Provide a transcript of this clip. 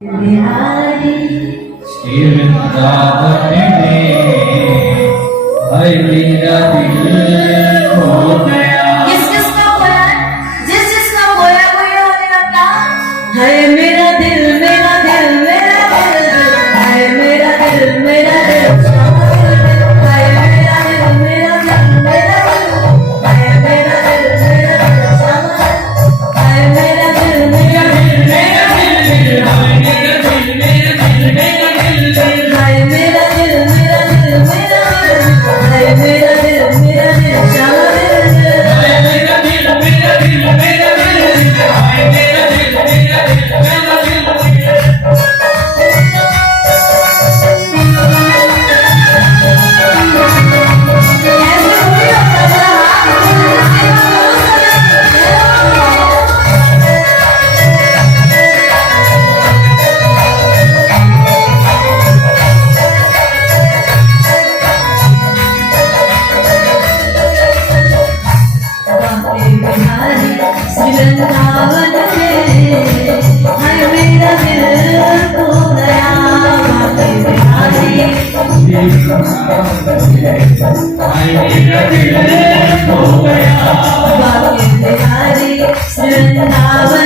बिहारी श्री वृंदावन में हाय मेरा दिल खो गया। किस किसका खोया है? जिस जिसका खोया वो ये होने लगता। हाय मेरा दिल मेरा दिल मेरा दिल, हाय मेरा दिल मेरा दिल, हाय मेरा दिल मेरा दिल मेरा दिल, हाय मेरा दिल मेरा दिल, हाय मेरा दिल मेरा दिल मेरा दिल, हाय मेरा दिल मेरा दिल मेरा दिल, हाय मेरा दिल मेरा दिल मेरा दिल, हाय मेरा दिल मेरा दिल श्यामा दिल, हाय मेरा दिल मेरा दिल मेरा दिल, हाय मेरा दिल मेरा दिल मेरा ऐसे थोड़ी होता था। बिहारी श्री वृंदावन में हाय मेरा दिल खो गया। बिहारी हाय मेरा दिल खो गया। बिहारी श्री वृंदावन